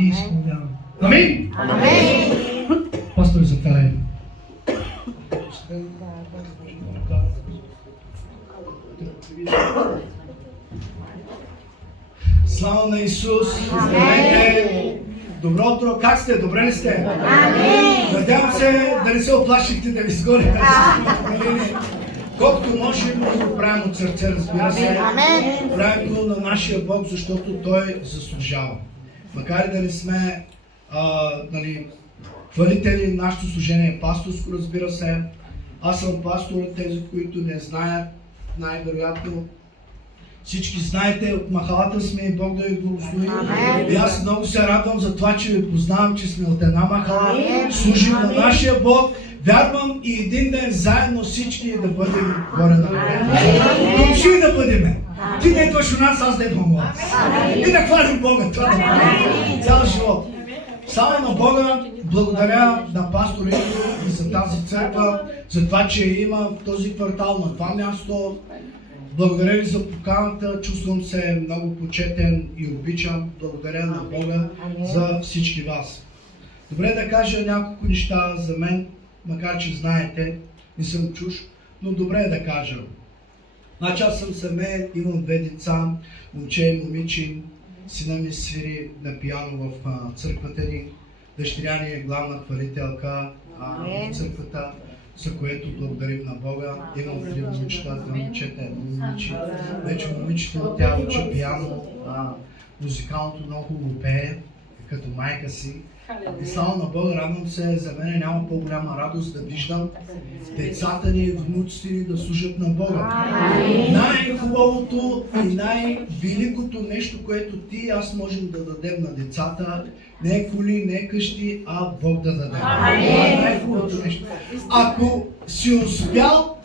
и изпълняваме. Амин! Амин! Пастор, заповядай. Слава на Исус! Здравейте! Добро утро! Как сте? Добре ли сте? Амин! Надявам се да не се оплашихте да ви сгоре. Колкото можем да го правим от сърце, разбира се. Правим го на нашия Бог, защото Той заслужава. Макар и да не сме хвалители, нашето служение е пасторско, разбира се. Аз съм пастор, тези, които не знаят, най-вероятно всички знаете, от махалата сме и Бог да ви благослови. И аз много се радвам за това, че ви познавам, че сме от една махала, служим на нашия Бог. Вярвам и един ден заедно всички да бъдем горе на небето. Комши да бъдем. Ти не идваш у нас, аз да идвам у вас. И да хвалим Бога. Това да правим цял живот. Слава на Бога, благодаря на пастор Илио и за тази църква, за това, че има този квартал на това място. Благодаря ви за поканата, чувствам се много почетен и обичам. Благодаря на Бога за всички вас. Добре да кажа няколко неща за мен, макар че знаете, не съм чуш, но добре е да кажа. Значи аз съм семейен, имам две деца, момче и момиче. Сина ми свири на пиано в църквата ни. Дъщеря ни е главна хвалителка в църквата, за което благодарим на Бога. Имам три момичета, две момчета, едно момиче. Вече момичето, тя учи пиано, музикалното много хубаво пее, като майка си. И слава на Бога, радвам се, за мен няма по-голяма радост да виждам децата ни и внуците ни да служат на Бога. Най-хубавото и най-великото нещо, което ти и аз можем да дадем на децата, не е коли, не е къщи, а Бог да даде. Това е най-хубавото нещо. Ако си успял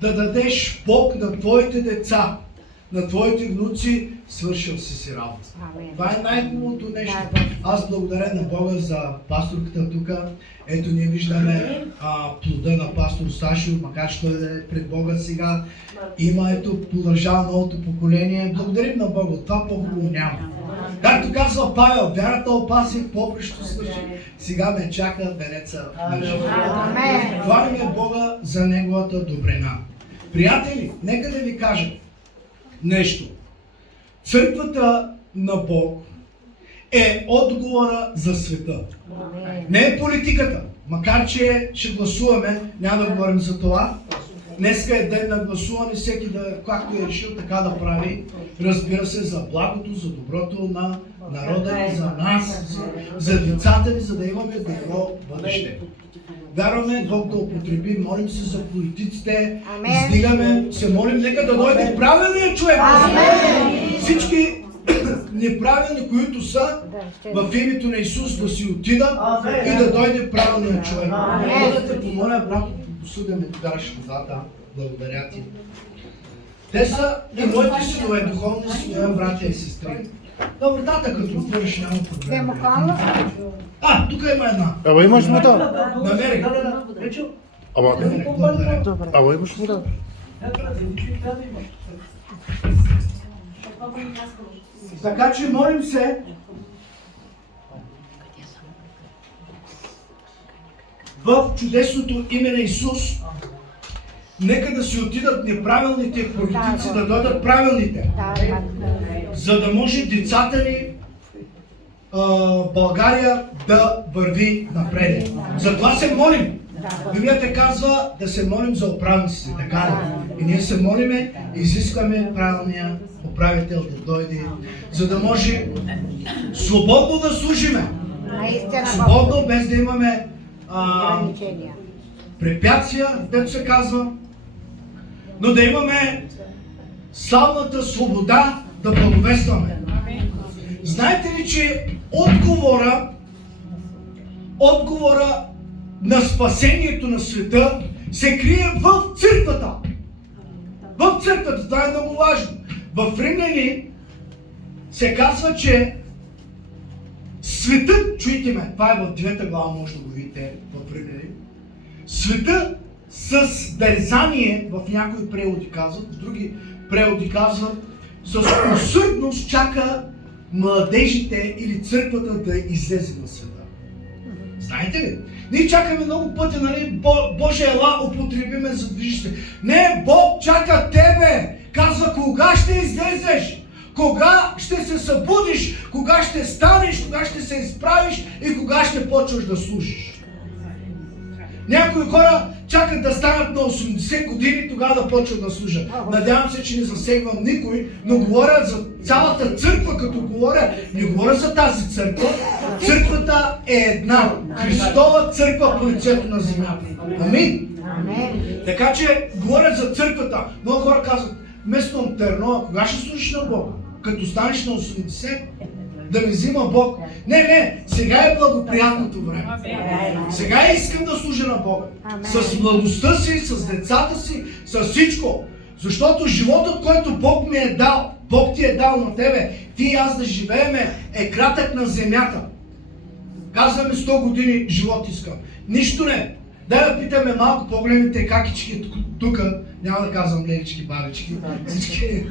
да дадеш Бог на твоите деца, на твоите внуци, свършил си работа. Това е най-хубавото нещо. Аз благодаря на Бога за пасторката тук. Ето ние виждаме плода на пастор Сашо, макар че той да е пред Бога сега. Има, ето, продължава новото поколение. Благодарим на Бога, това по-хубаво няма. Както казва Павел, вярата опаси, попрището свърши. Сега ме чака венеца на живота. Хвалим Бога за неговата добрина. Приятели, нека да ви кажа нещо. Църквата на Бог е отговора за света. Не е политиката. Макар че ще гласуваме, няма да говорим за това. Днеска е ден на гласуване, всеки да, както е решил така да прави. Разбира се, за благото, за доброто на народа ни, за нас, за децата ни, за да имаме добро бъдеще. Вярваме Бог да употреби, молим се за политиците, издигаме, се молим, нека да дойде правилният човек. Всички неправилни, които са в името на Исус, да си отидат и да дойде правилният човек. Да те помоля, брат, посудя ме тогава водата. Благодаря ти. Те са и моите синове, духовни синове, братя и сестри. Добре, тата, като отвориш, няма проблем. Тук има една. Ама имаш вода. Намерих. Ама имаш вода. Така че молим се в чудесното име на Исус, нека да си отидат неправилните политици, да дойдат правилните, за да може децата ни България да върви напред. Затова се молим. Библията казва да се молим за управниците, така ли? И ние се молиме и изискваме правилния управител да дойде, за да може свободно да служиме. Свободно, без да имаме препятствия, дето се казва, но да имаме славната свобода да благовестваме. Знаете ли, че отговора на спасението на света се крие в църквата. В църквата, това е много важно. В Римляни се казва, че светът, чуйте ме, това е в 9 глава, може да го видите в Римляни, света с дързание, в някои преводи казват, в други преводи казват, с усърдност чака младежите или църквата да излезе на света. Знаете ли? Ние чакаме много пъти, нали, Боже, ела, употребиме за движище. Не, Бог чака тебе! Казва, кога ще излезеш? Кога ще се събудиш? Кога ще станеш? Кога ще се изправиш? И кога ще почваш да служиш? Някои хора чакат да станат на 80 години, тогава да почват да служат. Надявам се, че не засегвам никой, но говоря за цялата църква, като говоря, не говоря за тази църква. Църквата е една. Христова църква по лицето на земята. Амин. Така че говоря за църквата. Много хора казват, вместо на Тернова, кога ще служиш на Бога? Като станеш на 80? Да ме взима Бог. Не, сега е благоприятното време. Сега искам да служа на Бога. С младостта си, с децата си, с всичко. Защото животът, който Бог ми е дал, Бог ти е дал на тебе, ти и аз да живееме, е кратък на земята. Казваме 100 години живот искам. Нищо не. Дай да питаме малко по-големите какички тук, няма да казвам лелички, бабички, всички.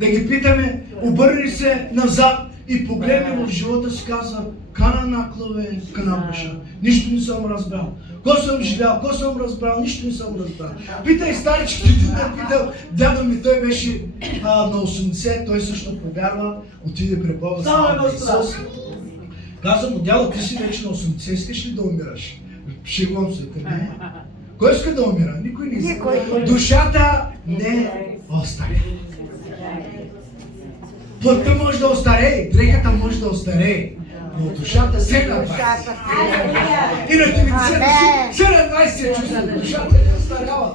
Да ги питаме, обърни се назад и погледне в живота си, казва, кана наклаве, кана баша. Нищо не съм разбрал. Ко съм живял, ко съм разбрал, нищо не съм разбрал. Питай старичките, питал, дядо ми, той беше на 80, той също повярва, отиде при Бога. Слава Исус. Казвам му, дядо, ти си вече на 80, искаш ли да умираш? Шегувам се, не. Кой иска да умира? Никой не иска. Душата не остане. Плътта може да остарее, дрехата може да остарее, но душата се надвайся. И на 90 се надвайся чувства, душата не остарява.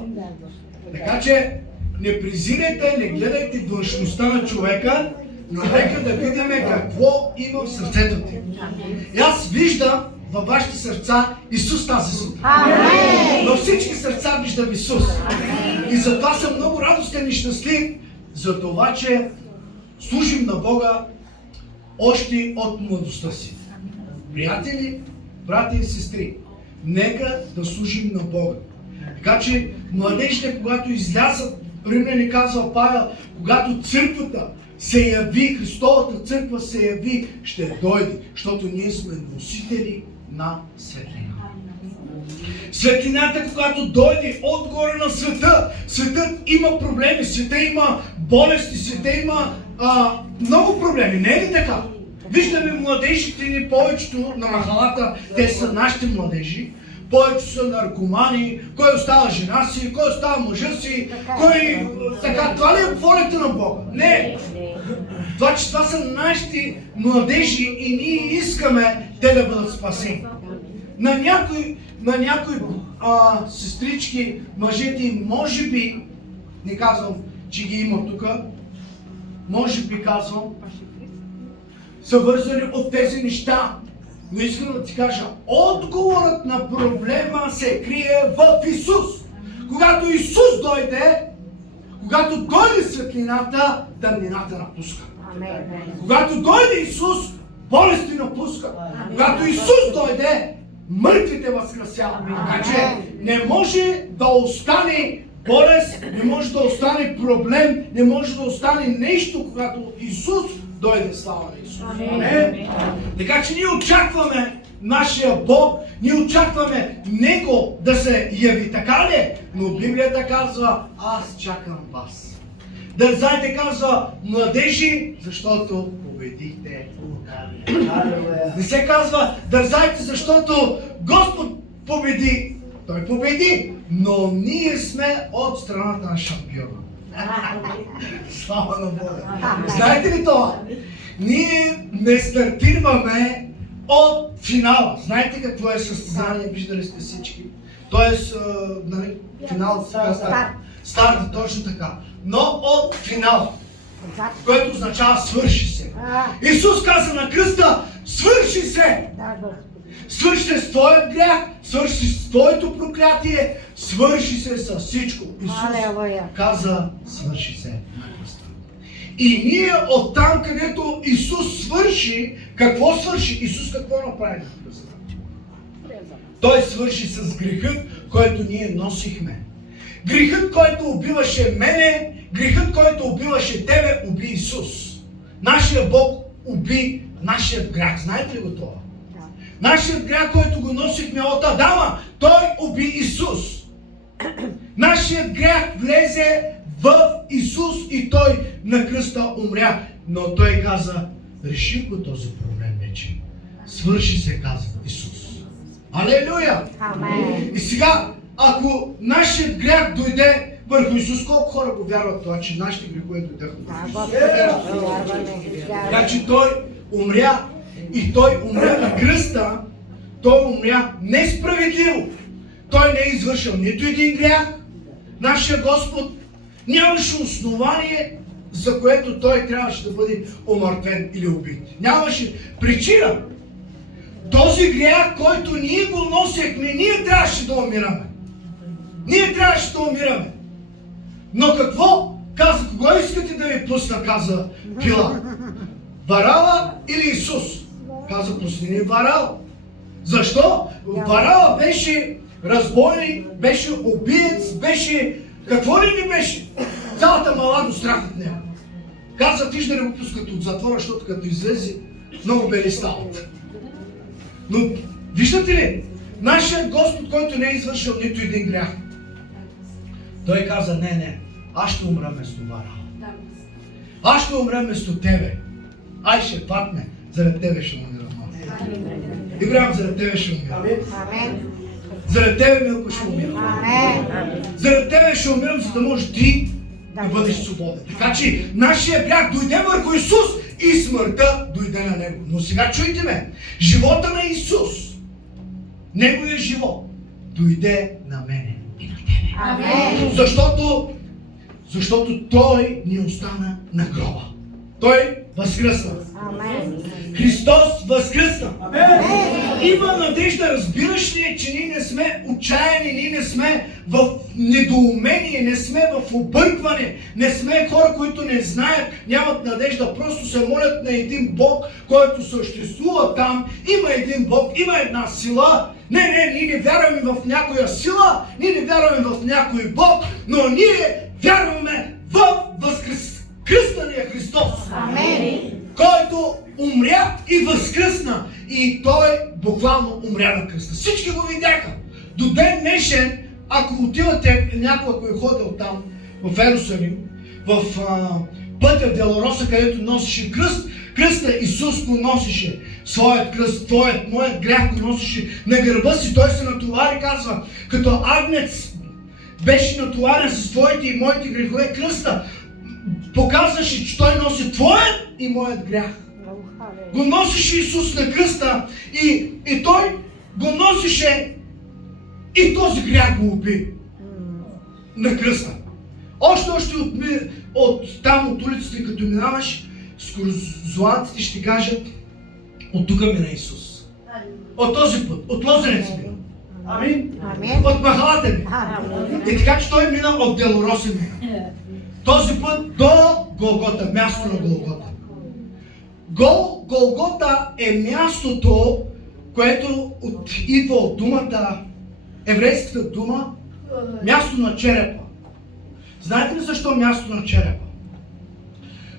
Така че не презирайте, не гледайте външността на човека, но нека да видим какво има в сърцето ти. И аз виждам във вашите сърца Исус тази сутрин. Във всички сърца виждам Исус. И затова съм много радостен и щастлив, за това, че служим на Бога още от младостта си. Приятели, брати и сестри, нека да служим на Бога. Така че младежите, когато излязат, Римляни казва Павел, когато църквата се яви, Христовата църква се яви, ще дойде, защото ние сме носители на светлина. Светлината, когато дойде отгоре на света, светът има проблеми, света има болести, света има много проблеми. Не е ли така? Виждаме младежите ни, повечето на махалата, те са нашите младежи, повечето са наркомани, кой остава жена си, кой остава мъжа си, кой така, това ли е волята на Бога? Не! Това, че това са нашите младежи и ние искаме те да бъдат спасени. На някои сестрички, мъжете им, може би, не казвам, че ги има тук, може би казвам, са вързани от тези неща. Но искам да ти кажа, отговорът на проблема се крие в Исус. Когато Исус дойде, когато дойде светлината, тъмнината напуска. Когато дойде Исус, болести напуска. Когато Исус дойде, мъртвите възкръсяват. Така че не може да остане болест, не може да остане проблем, не може да остане нещо, когато Исус дойде, слава на Исус. Така че ние очакваме нашия Бог, ние очакваме Него да се яви. Така ли? Но Библията казва, аз чакам вас. Да знаете, казва, младежи, защото победихте лукавия. Не се казва, дързайте, защото Господ победи. Той победи, но ние сме от страната на шампиона. Слава на Бога. Знаете ли това? Ние не стартираме от финала. Знаете какво е състезание, виждали сте всички. Тоест, нали, финал, старт, точно така. Но от финал, което означава свърши се. Исус каза на кръста, свърши се! Свърши се с твоят грях, свърши се с твоето проклятие, свърши се с всичко. Исус каза, свърши се на кръста. И ние оттам, където Исус свърши, какво свърши? Исус какво направи на кръста? Той свърши с грехът, който ние носихме. Грехът, който убиваше мене, грехът, който убиваше тебе, уби Исус. Нашия Бог уби нашият грях. Знаете ли го това? Нашият грях, който го носихме от Адама, той уби Исус. Нашият грях влезе в Исус и той на кръста умря. Но той каза, реши го този проблем вече. Свърши се, казва Исус. Алелуя! Амен. И сега, ако нашият грях дойде върху Исус, колко хора го вярват това, че нашите грехове дойдеха върху Исус? Така че той умря и той умря на кръста, той умря несправедливо. Той не е извършил нито един грях. Нашия Господ нямаше основание, за което той трябваше да бъде омъртвен или убит. Нямаше причина. Този грях, който ние го носехме, ние трябваше да умираме. Ние трябваше да умираме. Но какво каза? Кого искате да ви пусна, каза Пилат? Варала или Исус? Каза, пусни ни Варала. Защо? Варала беше разбойник, беше убиец, беше... Какво ли не беше? Цялата мала до страх от него. Каза, виж да не го пускат от затвора, защото като излезе, много бели стават. Но виждате ли, нашият Господ, който не е извършил нито един грях, той каза, не, аз ще умра вместо Варала. Аз ще умра вместо тебе. Ай ще патне, заради тебе ще умирам. Ибрахим, заради тебе ще умирам. Заради тебе, Милко, ще умирам. Заради тебе ще умирам, за да можеш ти да бъдеш свободен. Така че нашия грях дойде върху Исус и смъртта дойде на него. Но сега чуйте ме, живота на Исус, неговия живот, дойде на мене и на тебе. Защото той ни остана на гроба. Той възкръсна. Христос възкръсна. Има надежда, разбираш ли, че ние не сме отчаяни, ние не сме в недоумение, не сме в объркване, не сме хора, които не знаят, нямат надежда, просто се молят на един Бог, който съществува там. Има един Бог, има една сила. Не, ние не вярваме в някоя сила, ние не вярваме в някой Бог, но ние вярваме в възкръсналия Христос. Който умря и възкръсна. И той буквално умря на кръста. Всички го видяха. До ден днешен, ако отивате, някой ако е ходил там, в Ерусалим, в пътя Делороса, където носеше кръста Исус го носеше. Своят кръст, твоят, моят грях го носеше на гърба си. Той се натовари, казва, като агнец беше натоварен с твоите и моите грехове. Кръста показваше, че той носи твоят и моят грях. Го носеше Исус на кръста и той го носеше и този грях го уби на кръста. Още от там, от улицата, като минаваш, скорозлатите ще кажат, от тук мина Исус. От този път, от Лозенец мина. Амин. От махалата ми. И така, че той мина от Делороса мина. Този път до Голгота, място на Голгота. Голгота е мястото, което идва от думата, еврейската дума, място на черепа. Знаете ли защо място на черепа?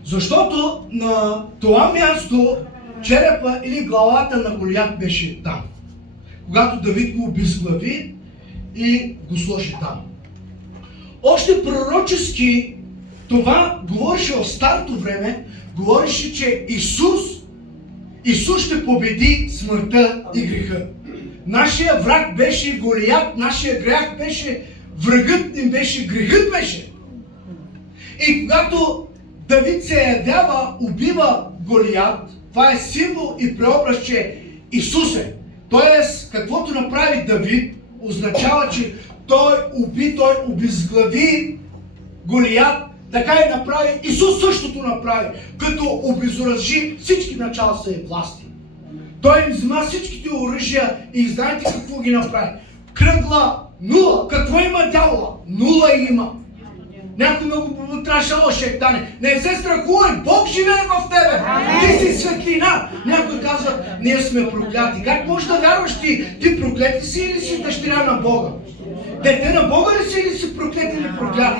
Защото на това място черепа или главата на Голиат беше там. Когато Давид го обезглави и го сложи там. Още пророчески това говореше в старото време, говореше, че Исус ще победи смъртта и греха. Нашия враг беше Голиат, нашия грях беше врагът им беше, грехът беше. И когато Давид се явява, убива Голиат, това е символ и преобраз, че Исус е. Тоест, каквото направи Давид, означава, че той обезглави Голиат, така и направи, Исус същото направи, като обезоръжи всички началства и власти. Той им взема всичките оръжия и знаете какво ги направи? Кръгла нула. Какво има дявола? Нула има. Някой много трашава шейтане. Не се страхувай, Бог живее в тебе. Ти си светлина. Някой казва, ние сме прокляти. Как можеш да вярваш ти? Ти проклет ли си или си дъщеря на Бога? Дете на Бога ли си или си проклет или проклят?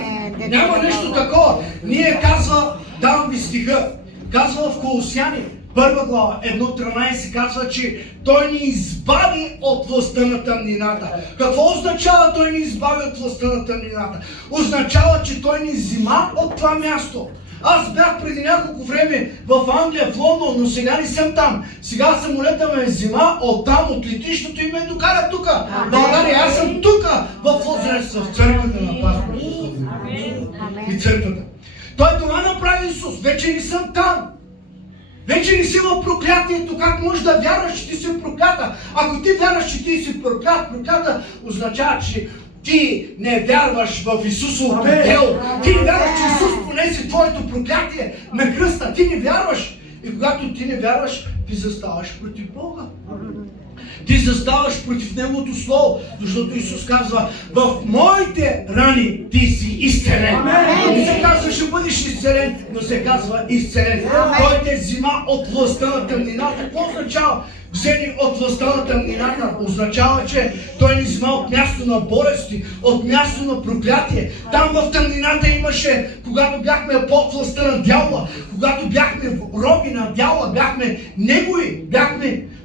Няма нещо такова. Ние казва, давам ви стиха. казва в Колосяни, 1 глава, 1:13, казва, че Той ни избави от властта на тъмнината. Какво означава Той ни избави от властта на тъмнината? Означава, че Той ни взима от това място. Аз бях преди няколко време в Англия, в Лондон, но сега не съм там. Сега самолета ме взима оттам, от летището и ме докара тук. България, аз съм тук, в Лозерец, в църквата на пастор. И църквата. Той това направи Исус. Вече не съм там. Вече не си в проклятието. Как можеш да вярваш, че ти си проклята? Ако ти вярваш, че ти си проклята, означава, че ти не вярваш в Исусовото дело. Ти не вярваш, че Исус понесе твоето проклятие на кръста. Ти не вярваш. И когато ти не вярваш, ти заставаш против Бога. Ти заставаш против Неговото Слово, защото Исус казва, в моите рани ти си изцелен. Не се казва, ще бъдеш изцелен, но се казва изцелен. Той те взима от властта на тъмнината. Какво означава? Взени от властта на тъмнината означава, че Той ни взима от място на болести, от място на проклятие. Там в тъмнината имаше, когато бяхме под властта на дявола, когато бяхме роби на дявола, бяхме негови,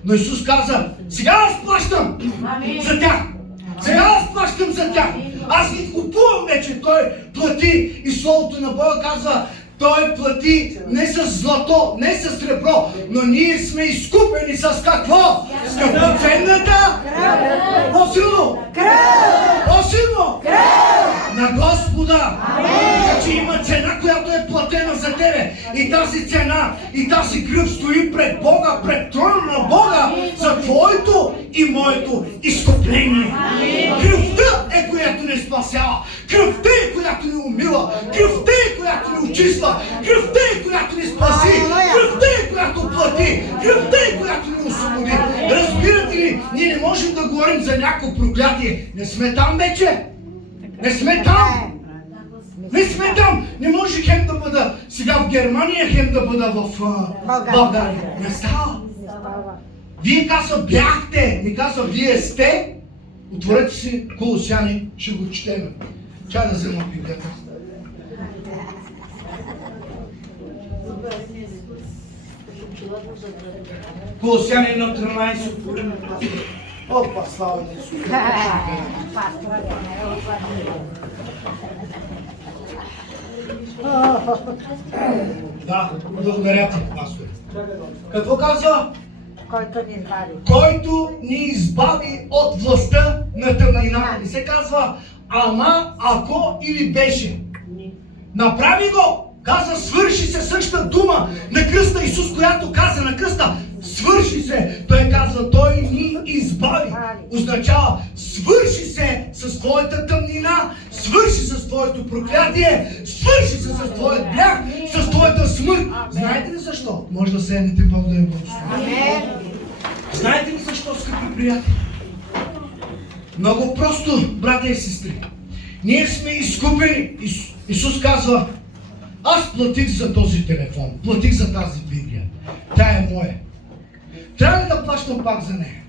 но Исус каза, сега аз плащам за тях. Сега аз плащам за тях. Аз ги купувам вече. Той плати и Словото на Бога казва, Той плати не с злато, не с сребро, но ние сме изкупени с какво? С скъпоценната по-силно! По-силно! На Господа! Значи има цена, която е платена за тебе. И тази цена, и тази кръв стои пред Бога, пред трона на Бога, за твоето и моето изкупление. Кръвта е, която ни спасява. Кръвта е, която ни умила. Кръвта е, която ни очиства. Кръвта е, която ни спаси. Кръвта е, която плати. Кръвта е, която ни освободи. Разбирате ли, ние не можем да говорим за някакво проклятие. Не сме там вече. Не сме там. Не сме там. Не може хем да бъда сега в Германия, хем да бъда в България. Не става. Вие казва бяхте, не казва вие сте. Отворете си Колосяни, ще го четем. Чай да взема Библията. Колосяни 1:13. Опа, слава Исус. Да, благодаря ти, пастор. Какво казва? Който ни избави от властта на тъмнината. Не се казва ама, ако или беше. Направи го! Каза, свърши се същата дума на кръста Исус, която каза на кръста, свърши се. Той казва, Той ни избави. Означава, свърши се с твоята тъмнина, свърши се с твоето проклятие, свърши се с твоят грях, с твоята смърт. Знаете ли защо? Може да седнете, Бог да я благослови. Знаете ли защо, скъпи приятели? Много просто, братя и сестри. Ние сме изкупени. Исус казва, аз платих за този телефон, платих за тази Библия. Тя е моя. Трябва ли да плащам пак за нея?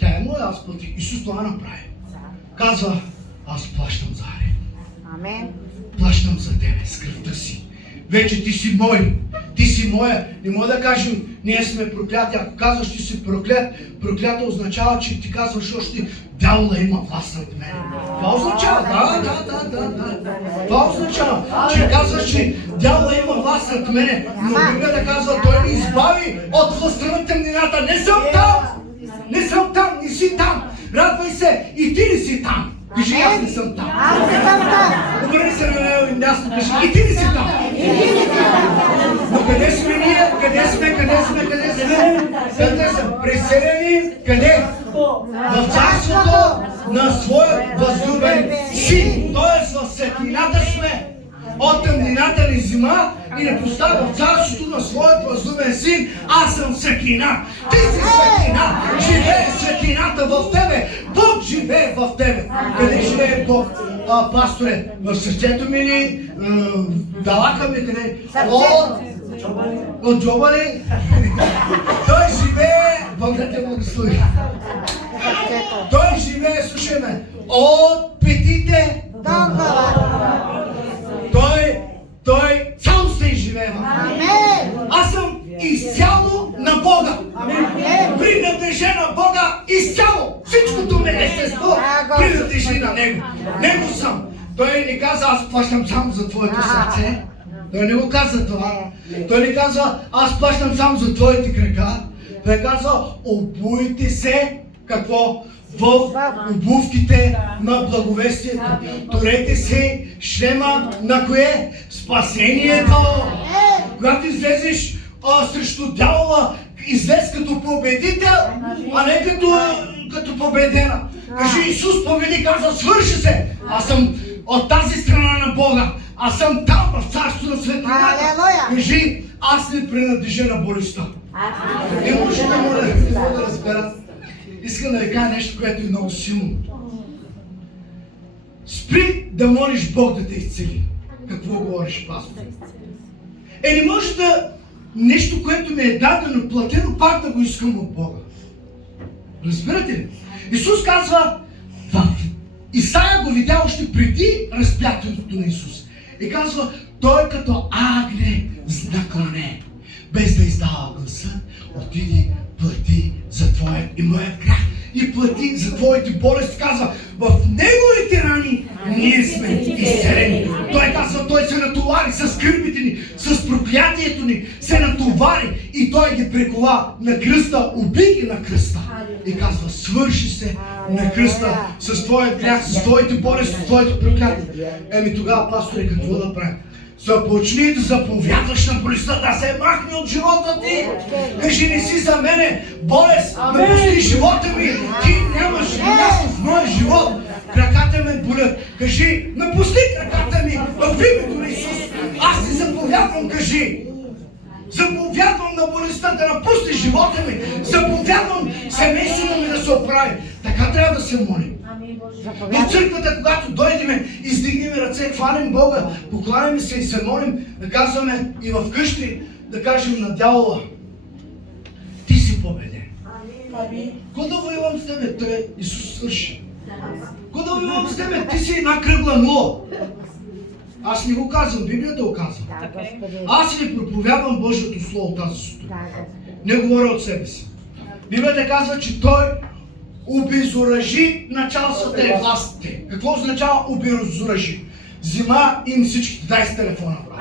Тя е моя, аз платих. Исус това направи. Казва, аз плащам за Аре. Плащам за тебе с кръвта си. Вече ти си мой. Ти си моя. Не мога да кажем, ние сме прокляти. Ако казваш, ти си проклята означава, че ти казваш още, дявола има власт над мен. Това означава, да. Това означава, че казваш, че дявола има власт над мене. Но Библията казва, той ни избави от властта на тъмнината. Не съм там! Не съм там, не си там. Радвай се, и ти не си там. Кажи, аз не съм там. Аз не съм там. Обърни се на него и място, кажи, и ти не си там. Но къде сме ние? Къде сме? Къде сме? Преселени? Къде? В царството на своя възлюбен син. Тоест в светлината сме. От тъмнината ни взима и не поставя в царството на своят възлюбен син. Аз съм светлина. Ти си светлина. Живее светлината в тебе. Бог живее в тебе. Къде живее Бог, пасторе? В сърцето ми ли? Далака ми къде? От джоба ли? Той живее, Бог да те благослови. Той живее, слушай ме, от петите до главата. Той сам се живее в мен. принадлежи на Бога изцяло. Всичкото ми естество принадлежи на Него. Него съм. Той не каза, аз плащам само за твоето сърце. Той не го каза това. Той не каза, аз плащам само за твоите крака. Той каза, обуйте се, какво? В обувките на благовестието. Торете се шлема на кое? Спасението. Когато излезеш срещу дявола, излез като победител, а не като победена. Кажи, Исус победи, каза, свърши се. Аз съм от тази страна на Бога. Аз съм там в царството на светлината. Кажи, аз не принадлежа на болестта. Не може да му да разберат. Искам да ви кажа нещо, което е много силно. Спри да молиш Бог да те изцели. Какво говориш, пастор? Не може да нещо, което ми е дадено, платено, пак да го искам от Бога. Разбирате ли? Исус казва, Исаия го видя още преди разпятието на Исус. И казва, той като агне наклоне, без да издава гласа, отиди, плати за твоят и моят грях и плати за твоите болести. Казва, в неговите рани ние сме изцелени. Той казва, той се натовари с скърбите ни, с проклятието ни, се натовари и той ги прекова на кръста, уби ги на кръста. И казва, свърши се на кръста с твоят грях, с твоите болести, с твоите проклятия. Тогава, пасторе, какво да правим? Започни да заповядваш на болестта да се махне от живота ти. Кажи, не си за мене болест, напусти живота ми. Ти нямаш място в моя живот. Краката ме болят. Кажи, напусти краката ми в името на Исус. Аз ти заповядвам, кажи. Заповядвам на болестта да напусти живота ми. Заповядвам семейството ми да се оправи. Така трябва да се молим. В църквата, когато дойдем, издигнем ръце, хванем Бога, покланяме се и се молим, да казваме и в къщи, да кажем на дявола, ти си победен. Какво да воювам с тебе? Той Исус свърши. Какво да воювам с тебе? Ти си една кръгла нула. Аз не го казвам, Библията го казва. Аз ви проповядвам Божието Слово тази сутрин. Не говоря от себе си. Библията казва, че Той обезоръжи началствата и властите. Какво означава обезоръжи? Взима им всичките, дай си телефона, брат.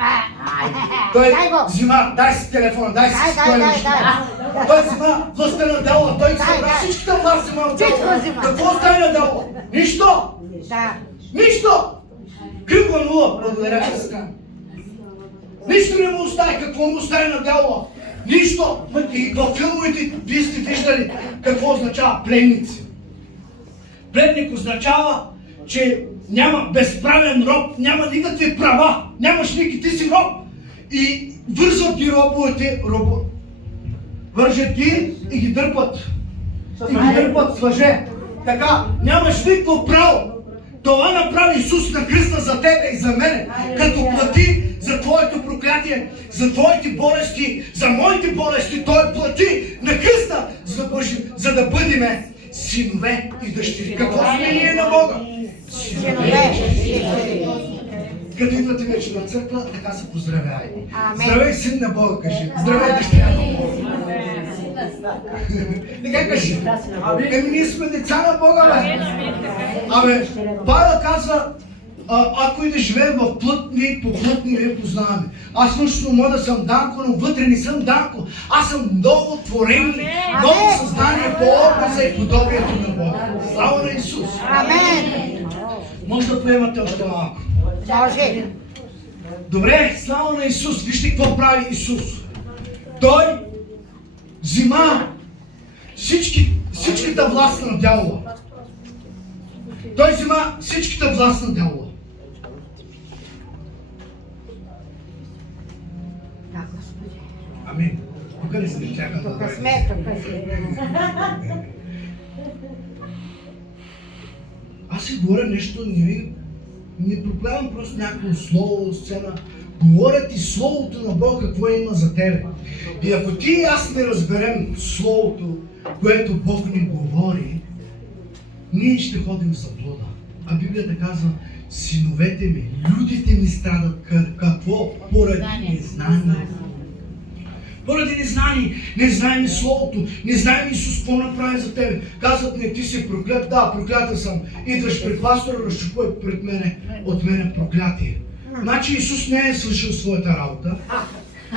Той взима, дай си телефона, дай си Той взима властта на дявола, той събра всичките власт взима от дявола. Какво остави на дявола? Нищо! Нищо! Кръгла нула, благодаря се сега. Нищо не му остави, какво му остави на дявола? Нищо! И във филмовете вие сте виждали какво означава пленници. Пленник означава, че няма безправен роб, няма никакви права, нямаш никакви, ти си роб. И вързват ги робовете, вържат ги и ги дърпат. И ги дърпат с лъже. Така, нямаш никакво право. Това направи Исус на кръста за тебе и за мене, като плати за твоето проклятие, за твоите болести, за моите болести. Той плати на кръста, за да бъдем синове и дъщери. Какво сме ние на Бога? Синове. Като идвате вече на църква, така се поздравяй. Здравей, син на Бога, кажи. Здравей, дъщеря на Бога. Така кажи. Ние сме деца на Бога, бе. Павел казва, ако и да живеем в плът, ние по плът не ви познаваме. Аз външно мога да съм Данко, но вътре не съм Данко. Аз съм ново творение, ново създание по образа и подобието на Бога. Слава на Исус! Амен! Може да поемате още малко. Може. Добре, слава на Исус. Вижте какво прави Исус. Той взима всичката власт на дявола. Той взима всичката власт на дявола. Амин. Тук ли сте? Чакам да Тук дойде. сме, тук сме. Аз си говоря нещо, не проповядвам просто някакво слово, сцена. Говоря ти Словото на Бога, какво има за тебе. И ако ти и аз не разберем Словото, което Бог ни говори, ние ще ходим за блуда. А Библията казва, синовете ми, людите ми страдат какво? Поради незнание. Поради незнание, не знаем Словото, не знаем Исус какво направи за тебе. Казват, не, ти си проклят, да, проклята съм. Идваш при пастора, разчупвай пред мене, от мене проклятие. Значи Исус не е свършил своята работа.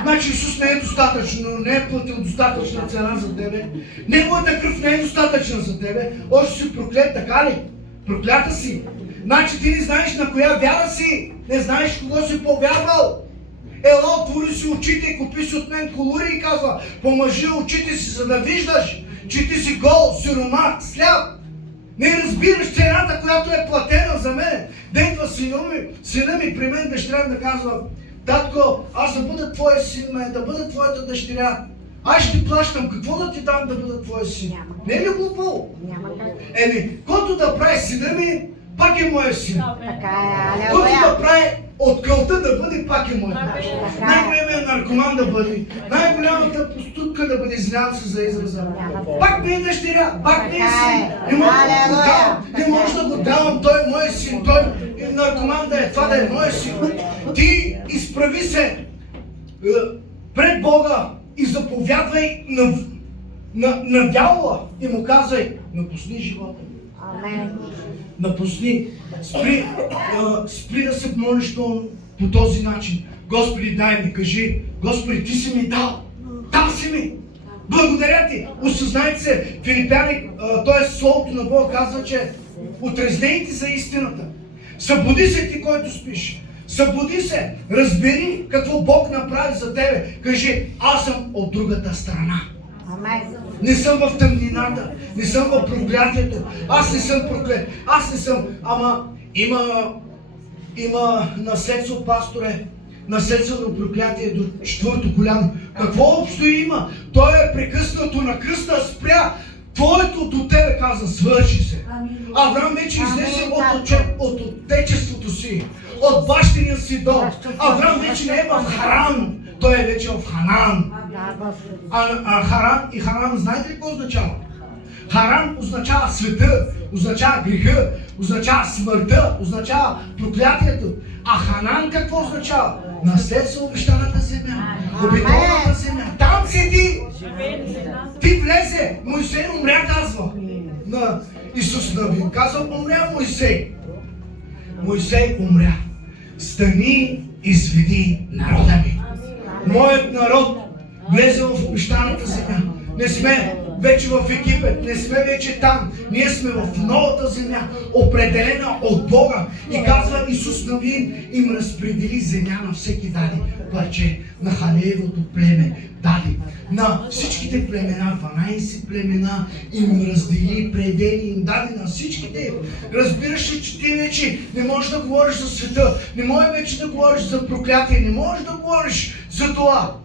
Значи Исус не е достатъчно, не е платил достатъчна цена за тебе. Неговата кръв не е достатъчна за тебе. Още си проклет, така ли? Проклята си. Значи ти не знаеш на коя вяра си. Не знаеш кого си повярвал. Ела, отвори си очите и купи си от мен колури и казва, помажи очите си, за да виждаш, че ти си гол, сиромах, сляп. Не разбираш цената, която е платена за мен. Да идва сина ми при мен, дъщеря да казва, татко, аз да бъда твоя син, да бъда твоята дъщеря. Аз ще ти плащам, какво да ти дам да бъда твоя син? Не е ли глупо? Няма как. Който да прави сина ми, пак е моя син. Така е, Който алелуя. да прави от кълта да бъде, пак е моя. Най-големият наркоман да бъде, най-голямата проститутка да бъде, извинявам се за израза. Пак ми е дъщеря, пак ми е син. Не мога да го давам, не може да го давам, той е мой син, той е наркоман да е, това да е мой син. Ти изправи се пред Бога и заповядвай на дявола и му казвай, напусни живота. Амен. Напусни, спри да се молиш по този начин. Господи, дай ми, кажи, Господи, ти си ми дал си ми. Благодаря ти. Осъзнайте се, Филипяни, т.е. Словото на Бога казва, че отрезнейте за истината. Събуди се ти, който спиш. Събуди се, разбери какво Бог направи за тебе. Кажи, аз съм от другата страна. Амен. Не съм в тъмнината, не съм в проклятието, аз не съм проклет, аз не съм, ама има наследство, пасторе, наследствено проклятие до 4-то коляно. Какво общо има? Той е прекъснато на кръста, спря. Твоето до тебе каза, свърши се. Авраам вече излезе от отечеството си, от бащиния си дом. Авраам вече не е в Харан, той е вече в Ханан. Харан и Харан, знаете ли какво означава? Харан означава света, означава греха, означава смъртта, означава проклятието. А Ханан какво означава? Наследство обещаната земя, обетованата земя. Там седи! Ти влезе! Моисей умря, казва на Исус Навин. Казва, умря Моисей. Моисей умря. Стани, изведи народа ми. Моят народ влезе в обещаната земя. Не сме вече в Египет, не сме вече там. Ние сме в новата земя, определена от Бога. И казва Исус Навин, им разпредели земя на всеки даде парче. На Халеевото племе даде. На всичките племена, 12 племена, им раздели, предели, им даде на всичките. Разбираш ли, че ти вече не можеш да говориш за света, не можеш вече да говориш за проклятие, не можеш да говориш за това.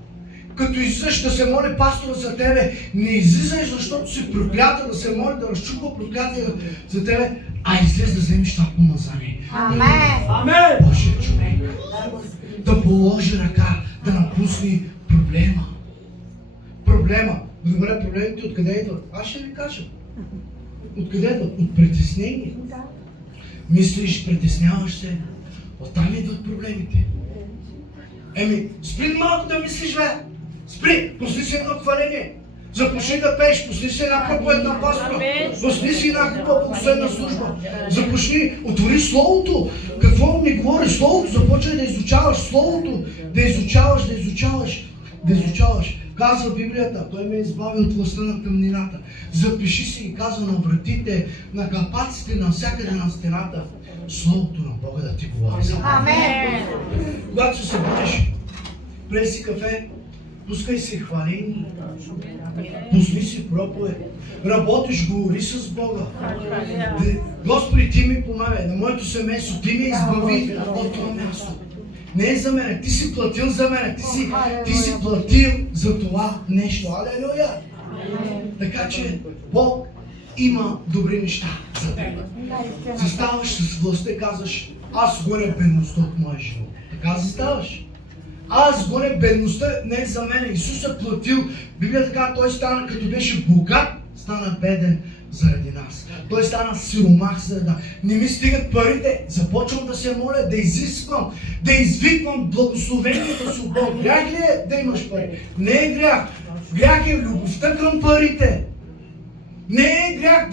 Като излизаш да се моли пастора за тебе, не излизаш, защото си проклята, да се моли, да разчупва проклятие за тебе, а излез да вземеш това помазание. Амен. Божия човек да положи ръка, да напусне проблема. Добре, проблемите откъде идват? Аз ще ви кажа. Откъде идват? От притеснение. Мислиш, притесняваш се. Оттам идват проблемите. Спри малко да мислиш, бе. Спри, пусни си едно хваление. Започни да пееш, пусни си една проповед на пастора. Пусни си една последна служба. Започни, отвори Словото. Какво ми говори Словото? Започни да изучаваш Словото. Да изучаваш. Казва Библията, той ме избави от властта на тъмнината. Запиши си и казва на вратите, на капаците, навсякъде на стената. Словото на Бога да ти говори за Бога. Амен. Когато се събудиш, пrej си кафе, пускай си хваление, пусни си проповед, работиш, говори с Бога. Господи, ти ми помагай, на моето семейство, ти ме избави от това място. Не е за мене, ти си платил за мене, ти си платил за това нещо. Алелуя! Така че Бог има добри неща за теб. Заставаш с властта и казваш, аз гоня бедността от моя живот. Така заставаш. Аз гоня бедността не е за мен. Исус е платил. Библията така, той стана, като беше богат, стана беден, заради нас. Той стана сиромах заради нас. Не ми стигат парите. Започвам да се моля, да изисквам, да извиквам благословението си от Бог. Грях ли е да имаш пари? Не е грях. Грях е любовта към парите. Не е грях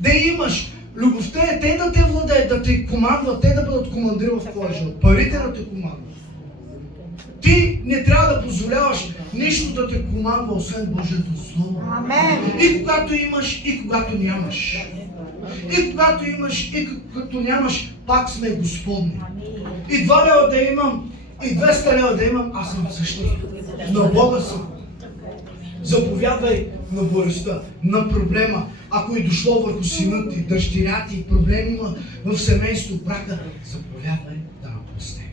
да имаш. Любовта е те да те владеят, да те командват, те да бъдат командири в твоя живот. Парите да те командват. Ти не трябва да позволяваш нищо да те командва, освен Божието Слово. Амен. И когато имаш, и когато нямаш. И когато имаш, и когато нямаш, пак сме Господни. И 2 лева да имам, и 200 лева да имам, аз съм същия. На Бога съм. Заповядвай на болестта, на проблема. Ако е дошло върху сина ти, дъщеря ти, проблем има в семейство, брака, заповядвай да напусне.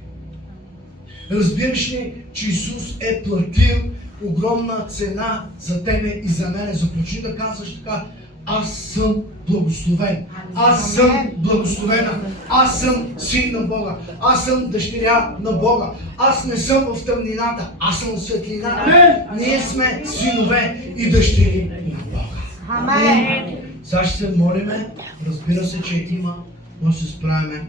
Разбираш ли, че Исус е платил огромна цена за тебе и за мене? Започни да казваш така: аз съм благословен, аз съм благословена, аз съм син на Бога, аз съм дъщеря на Бога, аз не съм в тъмнината, аз съм в светлина. Ние сме синове и дъщери на Бога. Амен. Сега ще се молиме, разбира се, че има, но се справиме.